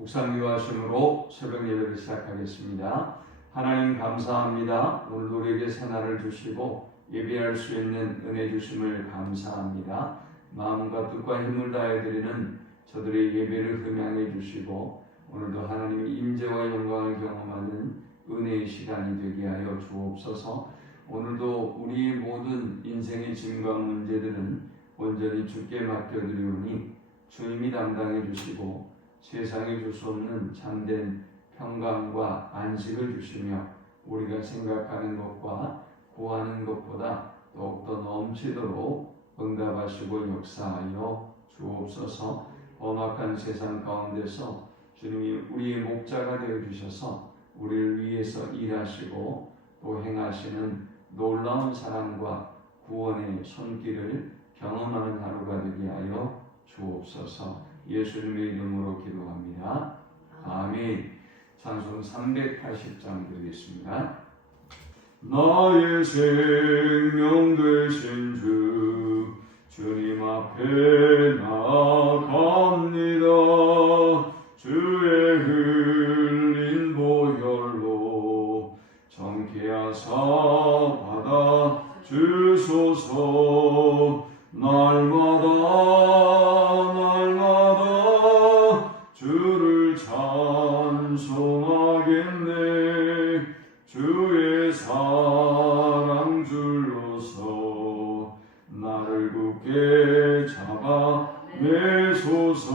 묵상 기도하심으로 새벽 예배를 시작하겠습니다. 하나님 감사합니다. 오늘도 우리에게 새날을 주시고 예배할 수 있는 은혜 주심을 감사합니다. 마음과 뜻과 힘을 다해 드리는 저들의 예배를 흠양해 주시고 오늘도 하나님의 임재와 영광을 경험하는 은혜의 시간이 되게 하여 주옵소서. 오늘도 우리의 모든 인생의 짐과 문제들은 온전히 주께 맡겨드리오니 주님이 담당해 주시고 세상에 줄 수 없는 참된 평강과 안식을 주시며 우리가 생각하는 것과 구하는 것보다 더욱더 넘치도록 응답하시고 역사하여 주옵소서. 험악한 세상 가운데서 주님이 우리의 목자가 되어 주셔서 우리를 위해서 일하시고 또 행하시는 놀라운 사랑과 구원의 손길을 경험하는 하루가 되게 하여 주옵소서. 예수님의 이름으로 기도합니다. 아멘. 찬송 380장 드리겠습니다. 나의 생명 되신 주 주님 앞에 나아갑니다. 주의 흘린 보혈로 정케하사 받아 주소서. 날마다 주를 찬송하겠네. 주의 사랑 줄로서 나를 굳게 잡아 매소서.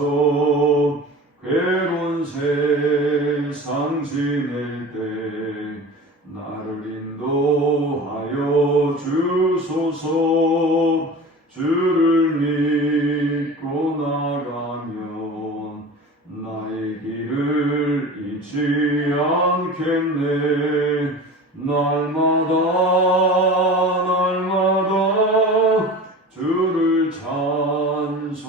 괴로운 세상 지낼 때 나를 인도하여 주소서. 주를 믿고 나가면 나의 길을 잊지 않겠네. 날마다 주를 찬송하겠네.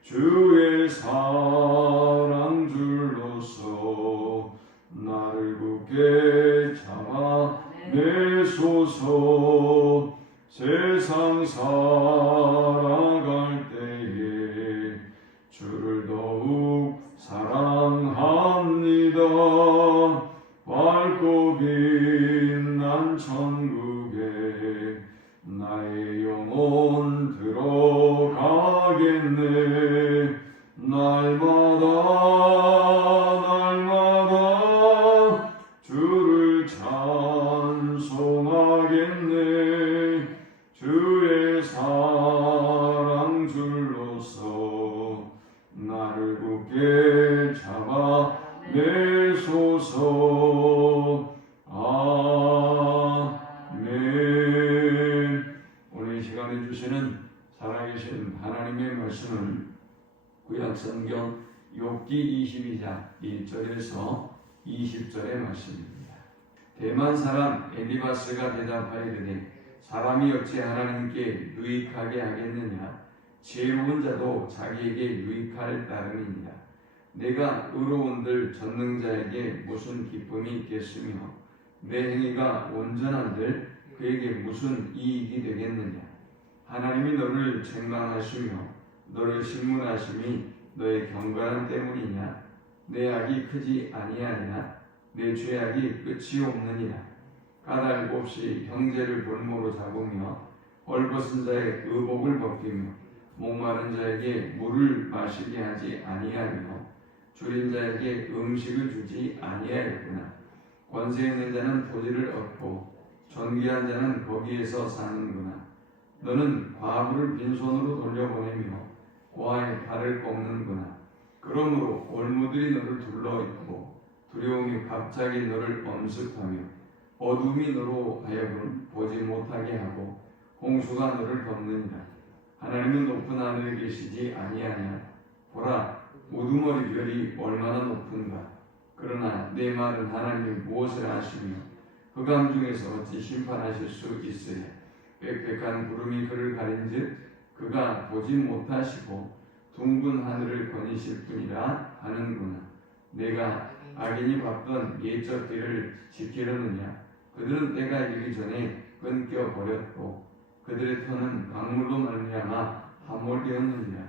주의 사랑 줄로서 나를 굳게 잡아 매소서. 세상 살아갈 때에 주를 더욱 사랑합니다. 밝고 빛난 천국에 나의 영혼 들어가겠네. 날마다 주를 찬송하겠네. 주의 사랑 줄로서 나를 굳게 잡아 매소서. 아멘. 오늘 이 시간에 주시는 살아계신 하나님의 말씀은 구약성경 욥기 22장 1절에서 20절의 말씀입니다. 대만 사람 엘리바스가 대답하이르되 사람이 어찌 하나님께 유익하게 하겠느냐? 지혜로운 자도 자기에게 유익할 따름이니라. 내가 의로운들 전능자에게 무슨 기쁨이 있겠으며 내 행위가 온전한들 그에게 무슨 이익이 되겠느냐? 하나님이 너를 책망하시며 너를 신문하심이 너의 경건함 때문이냐? 내 악이 크지 아니하냐? 내 죄악이 끝이 없느니라. 까닭 없이 형제를 볼모로 잡으며 헐벗은 자의 의복을 벗기며 목마른 자에게 물을 마시게 하지 아니하며 줄인 자에게 음식을 주지 아니하였구나. 권세 있는 자는 토지를 얻고 존귀한 자는 거기에서 사는구나. 너는 과부를 빈손으로 돌려보내며 고아의 발을 꺾는구나. 그러므로 올무들이 너를 둘러있고 두려움이 갑자기 너를 엄습하며 어둠이 너로 하여금 보지 못하게 하고 홍수가 너를 덮느니라. 하나님은 높은 하늘에 계시지 아니하냐? 보라, 우두머리 별이 얼마나 높은가. 그러나 내 말은 하나님이 무엇을 하시며 흑암 중에서 어찌 심판하실 수 있으랴. 빽빽한 구름이 그를 가린즉 그가 보지 못하시고 둥근 하늘을 거니실 뿐이라 하는구나. 내가 악인이 밟던 옛적 길을 지키려느냐? 그들은 때가 이르기 전에 끊겨버렸고 그들의 터는 강물로 말미암아 함몰되었느니라.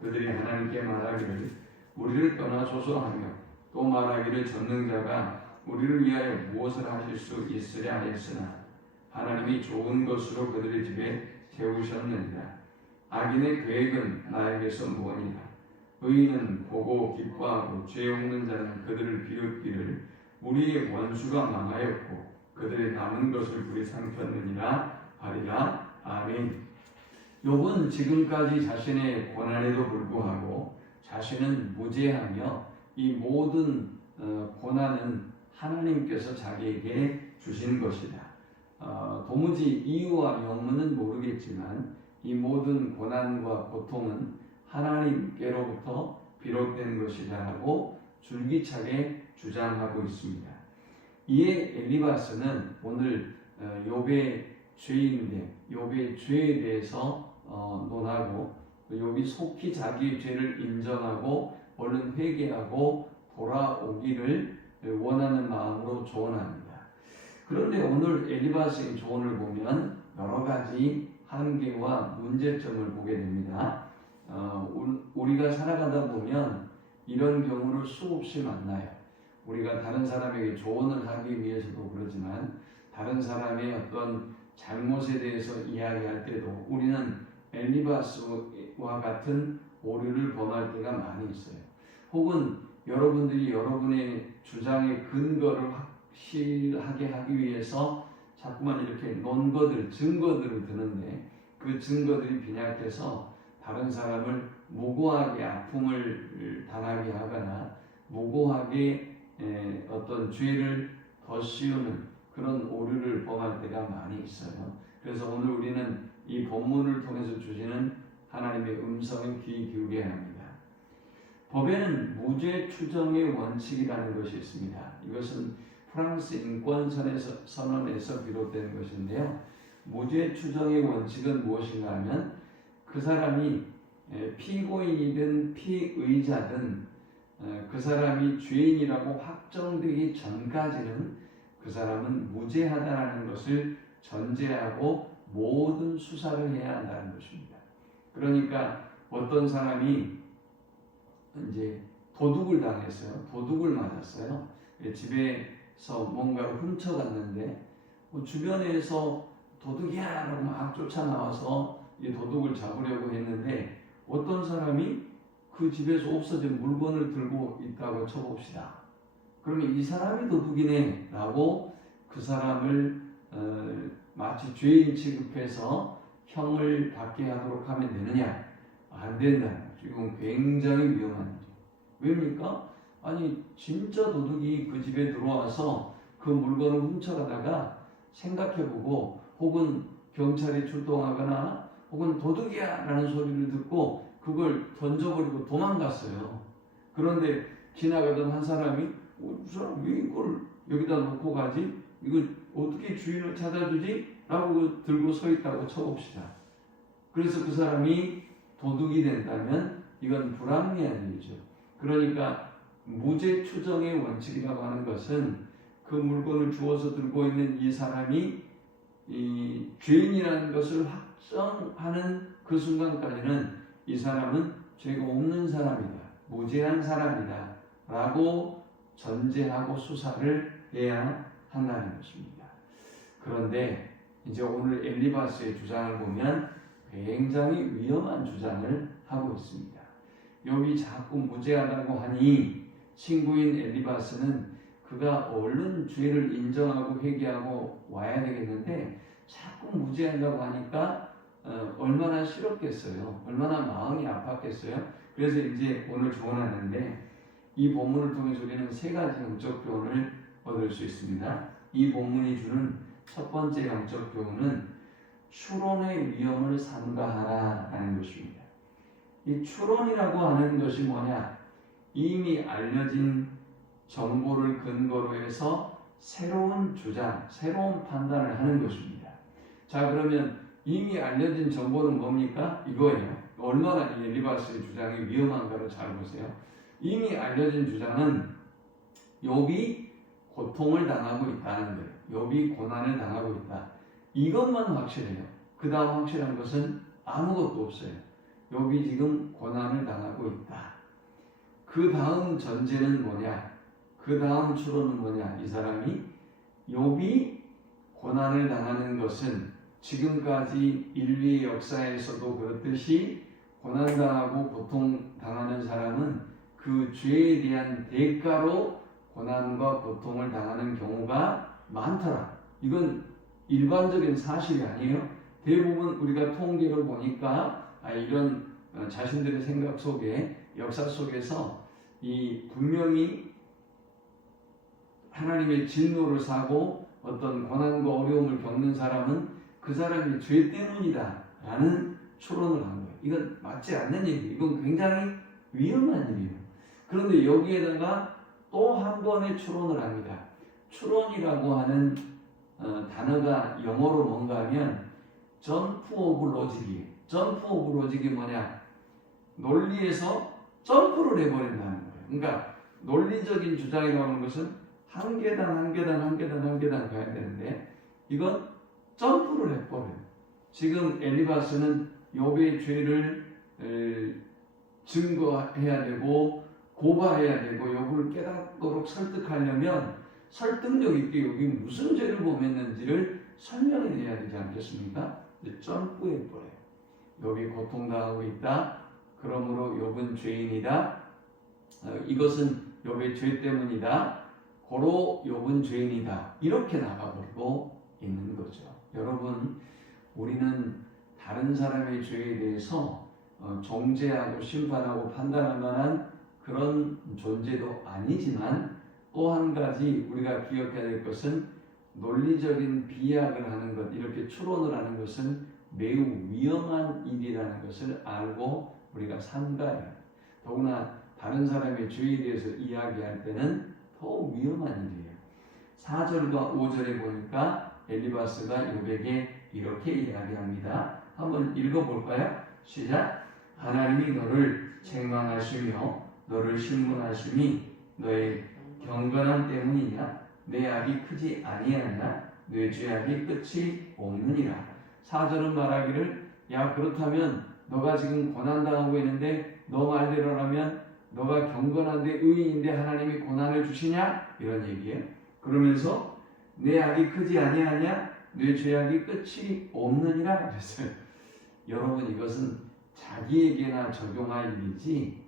그들이 하나님께 말하기를 우리를 떠나소서 하며 또 말하기를 전능자가 우리를 위하여 무엇을 하실 수 있으랴 하였으나 하나님이 좋은 것으로 그들의 집에 세우셨느니라. 악인의 계획은 나에게서 무엇이라. 의인은 보고 기뻐하고 죄 없는 자는 그들을 비웃기를 우리의 원수가 망하였고 그들의 남은 것을 불이 삼켰느니라 하리라. 아멘. 욥은 지금까지 자신의 고난에도 불구하고 자신은 무죄하며 이 모든 고난은 하나님께서 자기에게 주신 것이다. 도무지 이유와 영문은 모르겠지만 이 모든 고난과 고통은 하나님께로부터 비롯된 것이라고 줄기차게 주장하고 있습니다. 이에 엘리바스는 오늘 욥의 죄인데 욥의 죄에 대해서 논하고 욥이 속히 자기의 죄를 인정하고 얼른 회개하고 돌아오기를 원하는 마음으로 조언합니다. 그런데 오늘 엘리바스의 조언을 보면 여러 가지 한계와 문제점을 보게 됩니다. 우리가 살아가다 보면 이런 경우를 수없이 만나요. 우리가 다른 사람에게 조언을 하기 위해서도 그러지만 다른 사람의 어떤 잘못에 대해서 이야기할 때도 우리는 엘리바스와 같은 오류를 범할 때가 많이 있어요. 혹은 여러분들이 여러분의 주장의 근거를 확실하게 하기 위해서 자꾸만 이렇게 논거들, 증거들을 드는데 그 증거들이 빈약해서 다른 사람을 무고하게 아픔을 당하게 하거나 무고하게 어떤 죄를 더 씌우는 그런 오류를 범할 때가 많이 있어요. 그래서 오늘 우리는 이 본문을 통해서 주시는 하나님의 음성에 귀 기울여야 합니다. 법에는 무죄 추정의 원칙이라는 것이 있습니다. 이것은 프랑스 인권선언에서 비롯된 것인데요. 무죄 추정의 원칙은 무엇인가 하면 그 사람이 피고인이든 피의자든 그 사람이 죄인이라고 확정되기 전까지는 그 사람은 무죄하다는 것을 전제하고 모든 수사를 해야 한다는 것입니다. 그러니까 어떤 사람이 이제 도둑을 당했어요. 도둑을 맞았어요. 집에서 뭔가를 훔쳐갔는데 주변에서 도둑이야 라고 막 쫓아나와서 이 도둑을 잡으려고 했는데 어떤 사람이 그 집에서 없어진 물건을 들고 있다고 쳐봅시다. 그러면 이 사람이 도둑이네 라고 그 사람을 마치 죄인 취급해서 형을 받게 하도록 하면 되느냐? 안 된다는 거죠. 이건 굉장히 위험한 일이죠. 왜입니까? 아니 진짜 도둑이 그 집에 들어와서 그 물건을 훔쳐가다가 생각해보고 혹은 경찰이 출동하거나 혹은 도둑이야 라는 소리를 듣고 그걸 던져버리고 도망갔어요. 그런데 지나가던 한 사람이 이 사람 왜 이걸 여기다 놓고 가지? 이걸 어떻게 주인을 찾아주지? 라고 들고 서 있다고 쳐봅시다. 그래서 그 사람이 도둑이 된다면 이건 불합리한 일이죠. 그러니까 무죄 추정의 원칙이라고 하는 것은 그 물건을 주워서 들고 있는 이 사람이 이 죄인이라는 것을 확정하는 그 순간까지는 이 사람은 죄가 없는 사람이다, 무죄한 사람이다 라고 전제하고 수사를 해야 한다는 것입니다. 그런데 이제 오늘 엘리바스의 주장을 보면 굉장히 위험한 주장을 하고 있습니다. 욥이 자꾸 무죄하다고 하니 친구인 엘리바스는 그가 얼른 죄를 인정하고 회개하고 와야 되겠는데 자꾸 무죄한다고 하니까 얼마나 싫었겠어요. 얼마나 마음이 아팠겠어요. 그래서 이제 오늘 조언하는데 이 본문을 통해서 우리는 세 가지 영적 교훈을 얻을 수 있습니다. 이 본문이 주는 첫 번째 영적 교훈은 추론의 위험을 삼가하라라는 것입니다. 이 추론이라고 하는 것이 뭐냐? 이미 알려진 정보를 근거로 해서 새로운 주장, 새로운 판단을 하는 것입니다. 자, 그러면 이미 알려진 정보는 뭡니까? 이거예요. 얼마나 이 엘리바스의 주장이 위험한가를 잘 보세요. 이미 알려진 주장은 욥이 고통을 당하고 있다는 거예요. 욥이 고난을 당하고 있다. 이것만 확실해요. 그 다음 확실한 것은 아무것도 없어요. 욥이 지금 고난을 당하고 있다. 그 다음 전제는 뭐냐? 그 다음 추론은 뭐냐? 이 사람이 욥이 고난을 당하는 것은 지금까지 인류의 역사에서도 그렇듯이 고난당하고 고통당하는 사람은 그 죄에 대한 대가로 고난과 고통을 당하는 경우가 많더라. 이건 일반적인 사실이 아니에요. 대부분 우리가 통계를 보니까 이런 자신들의 생각 속에 역사 속에서 이 분명히 하나님의 진노를 사고 어떤 고난과 어려움을 겪는 사람은 그 사람이 죄 때문이다 라는 추론을 한 거예요. 이건 맞지 않는 얘기예요. 이건 굉장히 위험한 일이에요. 그런데 여기에다가 또 한 번의 추론을 합니다. 추론이라고 하는 단어가 영어로 뭔가 하면 점프 오브 로직이에요. 점프 오브 로직이 뭐냐? 논리에서 점프를 해버린다는 거예요. 그러니까 논리적인 주장이라는 것은 한 계단 한 계단 한 계단 한 계단 가야 되는데 이건 점프를 해버려요. 지금 엘리바스는 욥의 죄를 증거해야 되고 고발해야 되고 욥을 깨닫도록 설득하려면 설득력 있게 욥이 무슨 죄를 범했는지를 설명해야 되지 않겠습니까? 점프해버려요. 욥이 고통당하고 있다. 그러므로 욥은 죄인이다. 이것은 욥의 죄 때문이다. 고로 욥은 죄인이다. 이렇게 나가버리고 있는 거죠. 여러분, 우리는 다른 사람의 죄에 대해서 정죄하고 심판하고 판단할 만한 그런 존재도 아니지만 또 한 가지 우리가 기억해야 될 것은 논리적인 비약을 하는 것, 이렇게 추론을 하는 것은 매우 위험한 일이라는 것을 알고 우리가 삼가야 해요. 더구나 다른 사람의 죄에 대해서 이야기할 때는 더 위험한 일이에요. 4절과 5절에 보니까 엘리바스가 욥에게 이렇게 이야기합니다. 한번 읽어볼까요? 시작. 하나님이 너를 책망하시며 너를 신문하심이 너의 경건함 때문이냐? 내 악이 크지 아니하냐? 내 죄악이 끝이 없느니라. 4절은 말하기를 야 그렇다면 너가 지금 고난당하고 있는데 너 말대로라면 너가 경건한데 의인인데 하나님이 고난을 주시냐? 이런 얘기예요. 그러면서 내 악이 크지 아니하냐? 내 죄악이 끝이 없느니라 그랬어요. 여러분 이것은 자기에게나 적용할 일이지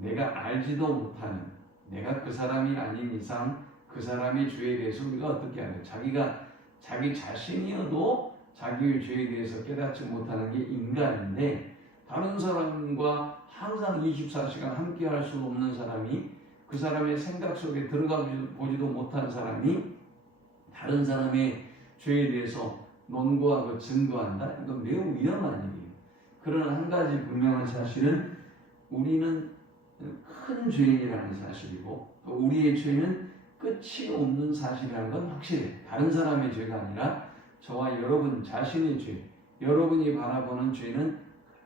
내가 알지도 못하는 내가 그 사람이 아닌 이상 그 사람의 죄에 대해서 우리가 어떻게 알아요? 자기가 자기 자신이어도 자기의 죄에 대해서 깨닫지 못하는 게 인간인데 다른 사람과 항상 24시간 함께 할 수 없는 사람이 그 사람의 생각 속에 들어가 보지도 못한 사람이 다른 사람의 죄에 대해서 논거하고 증거한다? 이건 매우 위험한 일이에요. 그러나 한 가지 분명한 사실은 우리는 큰 죄인이라는 사실이고 또 우리의 죄는 끝이 없는 사실이라는 건 확실해요. 다른 사람의 죄가 아니라 저와 여러분 자신의 죄, 여러분이 바라보는 죄는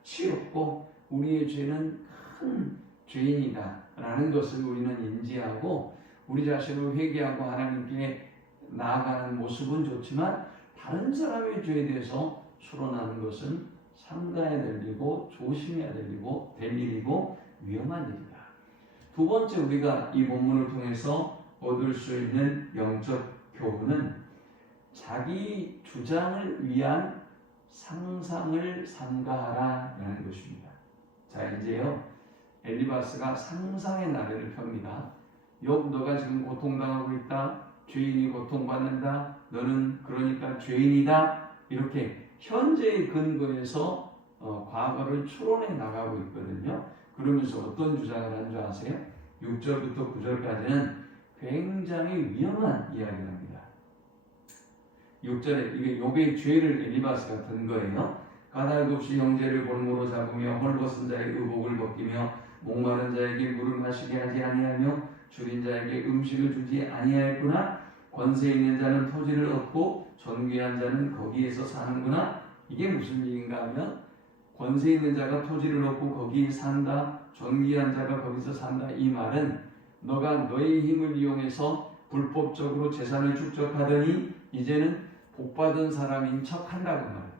끝이 없고 우리의 죄는 큰 죄인이다 라는 것을 우리는 인지하고 우리 자신을 회개하고 하나님께 나아가는 모습은 좋지만 다른 사람의 죄에 대해서 추론하는 것은 삼가야 될 일이고 조심해야 될 일이고 위험한 일이다. 두 번째 우리가 이 본문을 통해서 얻을 수 있는 영적 교훈은 자기 주장을 위한 상상을 삼가하라 라는 것입니다. 자 이제요 엘리바스가 상상의 나래를 펴니다. 욥 너가 지금 고통당하고 있다. 죄인이 고통받는다. 너는 그러니까 죄인이다. 이렇게 현재의 근거에서 과거를 추론해 나가고 있거든요. 그러면서 어떤 주장을 하는 줄 아세요? 6절부터 9절까지는 굉장히 위험한 이야기를 합니다. 6절에 이게 욥의 죄를 엘리바스가 든 거예요. 까닭없이 형제를 골무로 잡으며 헐벗은 자의 의복을 벗기며 목마른 자에게 물을 마시게 하지 아니하며 줄인 자에게 음식을 주지 아니하였구나. 권세 있는 자는 토지를 얻고 존귀한 자는 거기에서 사는구나. 이게 무슨 얘기인가 하면 권세 있는 자가 토지를 얻고 거기에 산다. 존귀한 자가 거기서 산다. 이 말은 너가 너의 힘을 이용해서 불법적으로 재산을 축적하더니 이제는 복받은 사람인 척 한다고 말해요.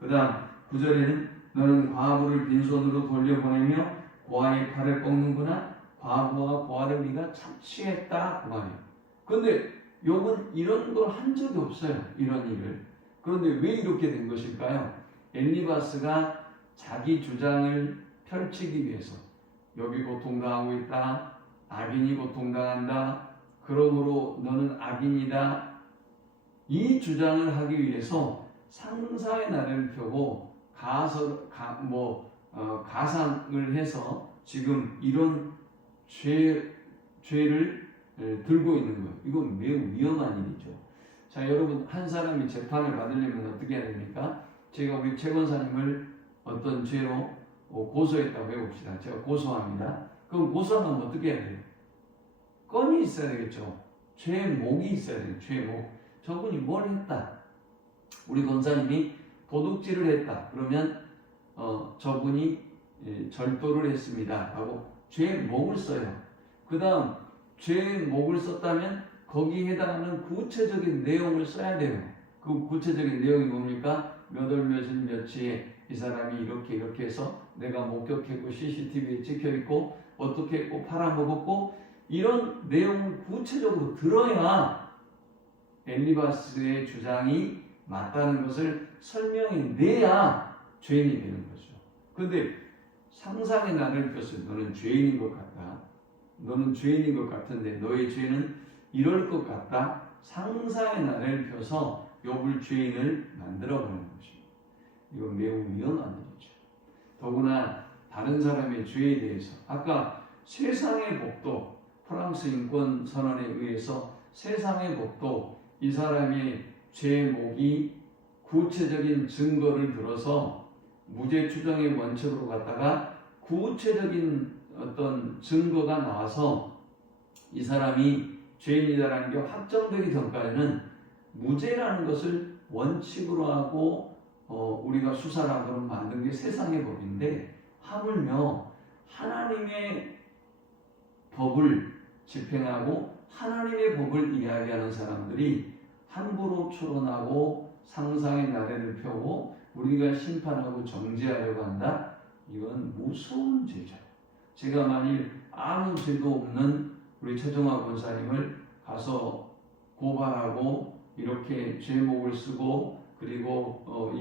그 다음 9절에는 너는 과부를 빈손으로 돌려보내며 고아의 팔을 꺾는구나. 과부와 고아를 네가 착취했다 그 말이에요. 그런데 욥은 이런 걸 한 적이 없어요. 이런 일을. 그런데 왜 이렇게 된 것일까요? 엘리바스가 자기 주장을 펼치기 위해서 욥이 고통당하고 있다. 악인이 고통당한다. 그러므로 너는 악인이다. 이 주장을 하기 위해서 상사의 나래를 펴고 가상을 해서 지금 이런 죄를 들고 있는 거예요. 이건 매우 위험한 일이죠. 자, 여러분, 한 사람이 재판을 받으려면 어떻게 해야 됩니까? 제가 우리 최 권사님을 어떤 죄로 고소했다고 해봅시다. 제가 고소합니다. 그럼 고소하면 어떻게 해야 돼요? 건이 있어야 되겠죠. 죄목이 있어야 돼요. 죄목. 저분이 뭘 했다. 우리 권사님이 도둑질을 했다. 그러면 저분이 절도를 했습니다. 하고 죄목을 써요. 그 다음 죄목을 썼다면 거기에 해당하는 구체적인 내용을 써야 돼요. 그 구체적인 내용이 뭡니까? 몇 월 며칠 며칠에 이 사람이 이렇게 해서 내가 목격했고 CCTV에 찍혀있고 어떻게 했고 팔아먹었고 이런 내용을 구체적으로 들어야 엘리바스의 주장이 맞다는 것을 설명해내야 죄인이 되는 거죠. 그런데 상상의 나를 펴서 너는 죄인인 것 같다. 너는 죄인인 것 같은데 너의 죄는 이럴 것 같다. 상상의 나를 펴서 욥을 죄인을 만들어버리는 것입니다. 이건 매우 위험한 일이죠. 더구나 다른 사람의 죄에 대해서 아까 세상의 복도 프랑스 인권 선언에 의해서 세상의 복도 이 사람의 죄목이 구체적인 증거를 들어서 무죄 추정의 원칙으로 갔다가 구체적인 어떤 증거가 나와서 이 사람이 죄인이다라는 게 확정되기 전까지는 무죄라는 것을 원칙으로 하고 우리가 수사를 하도록 만든 게 세상의 법인데 하물며 하나님의 법을 집행하고 하나님의 법을 이야기하는 사람들이 함부로 추론하고 상상의 나래를 펴고 우리가 심판하고 정죄하려고 한다? 이건 무서운 죄죠. 제가 만일 아무 죄도 없는 우리 최종화 권사님을 가서 고발하고 이렇게 죄목을 쓰고 그리고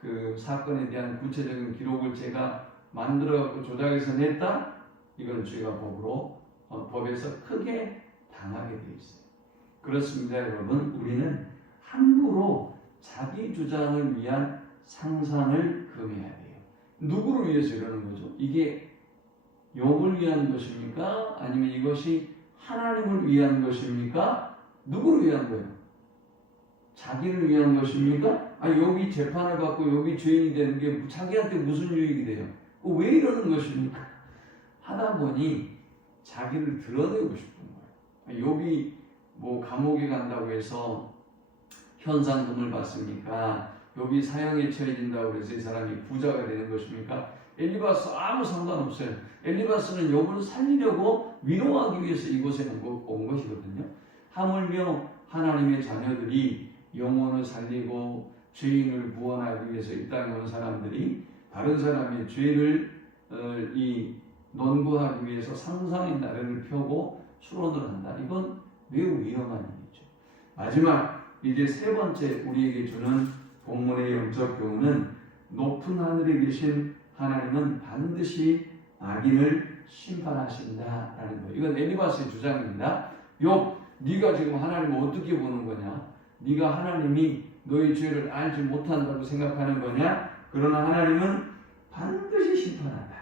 그 사건에 대한 구체적인 기록을 제가 만들어 조작해서 냈다? 이건 죄가 법에서 크게 당하게 되어 있어요. 그렇습니다, 여러분. 우리는 함부로 자기 주장을 위한 상상을 금해야 돼요. 누구를 위해서 이러는 거죠? 이게 욥을 위한 것입니까? 아니면 이것이 하나님을 위한 것입니까? 누구를 위한 거예요? 자기를 위한 것입니까? 욥이 재판을 받고 욥이 죄인이 되는 게 자기한테 무슨 유익이 돼요? 왜 이러는 것입니까? 하다 보니 자기를 드러내고 싶은 거예요. 욥이 감옥에 간다고 해서 현상금을 받습니까? 욥이 사형에 처해진다고 해서 이 사람이 부자가 되는 것입니까? 엘리바스 아무 상관없어요. 엘리바스는 욥을 살리려고 위로하기 위해서 이곳에 온 것이거든요. 하물며 하나님의 자녀들이 영혼을 살리고 죄인을 구원하기 위해서 이 땅에 온 사람들이 다른 사람의 죄를 논거하기 위해서 상상의 나래를 펴고 추론을 한다. 이건 매우 위험한 일이죠. 마지막 이제 세 번째 우리에게 주는 본문의 영적 교훈은 높은 하늘에 계신 하나님은 반드시 악인을 심판하신다라는 거예요. 이건 엘리바스의 주장입니다. 욥, 네가 지금 하나님을 어떻게 보는 거냐? 네가 하나님이 너의 죄를 알지 못한다고 생각하는 거냐? 그러나 하나님은 반드시 심판한다.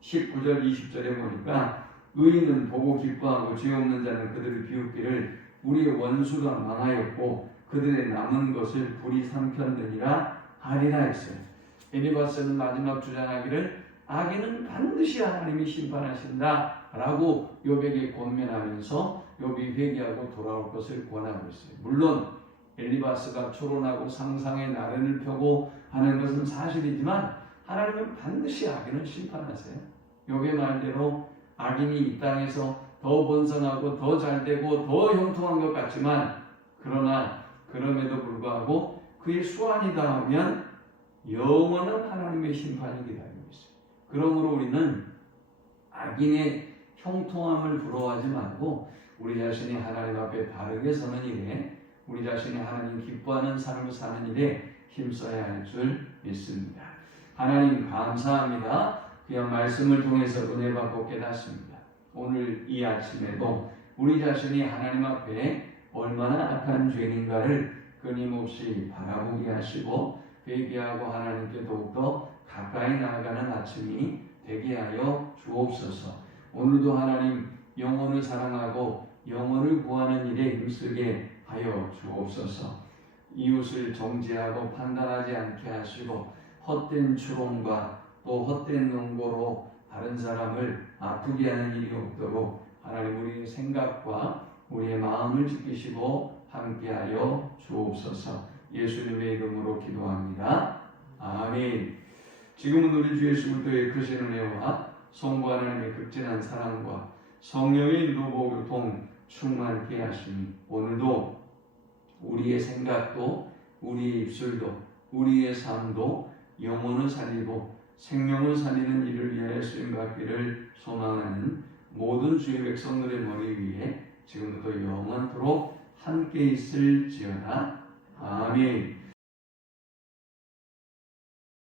19절 20절에 보니까 의인은 보고 기뻐하고 죄 없는 자는 그들을 비웃기를 우리의 원수가 망하였고 그들의 남은 것을 불이 삼켰느니라 하리라 했어요. 엘리바스는 마지막 주장하기를 악인은 반드시 하나님이 심판하신다 라고 욥에게 권면하면서 욥이 회개하고 돌아올 것을 권하고 있어요. 물론 엘리바스가 추론하고 상상의 나래를 펴고 하는 것은 사실이지만 하나님은 반드시 악인을 심판하세요. 욥의 말대로 악인이 이 땅에서 더 번성하고 더 잘되고 더 형통한 것 같지만 그러나 그럼에도 불구하고 그의 수완이 닿으면 영원한 하나님의 심판이 기다리고 있어요. 그러므로 우리는 악인의 형통함을 부러워하지 말고 우리 자신이 하나님 앞에 바르게 서는 일에, 우리 자신이 하나님 기뻐하는 삶을 사는 일에 힘써야 할 줄 믿습니다. 하나님 감사합니다. 그냥 말씀을 통해서 은혜 받고 깨닫습니다. 오늘 이 아침에도 우리 자신이 하나님 앞에 얼마나 악한 죄인가를 끊임없이 바라보게 하시고 회개하고 하나님께 더욱더 가까이 나아가는 아침이 되게 하여 주옵소서. 오늘도 하나님 영혼을 사랑하고 영혼을 구하는 일에 힘쓰게 하여 주옵소서. 이웃을 정죄하고 판단하지 않게 하시고 헛된 추론과 또 헛된 논거로 다른 사람을 아프게 하는 일이 없도록 하나님 우리의 생각과 우리의 마음을 지키시고 함께하여 주옵소서. 예수님의 이름으로 기도합니다. 아멘. 지금은 우리 주 예수 그리스도의 크신 은혜와 성부 하나님의 극진한 사랑과 성령의 인도 교통 충만케 하시니 오늘도 우리의 생각도 우리의 입술도 우리의 삶도 영혼을 살리고 생명을 살리는 일을 위하여 쓰임받기를 소망하는 모든 주의 백성들의 머리 위에 지금부터 영원토록 함께 있을지어다. 아멘.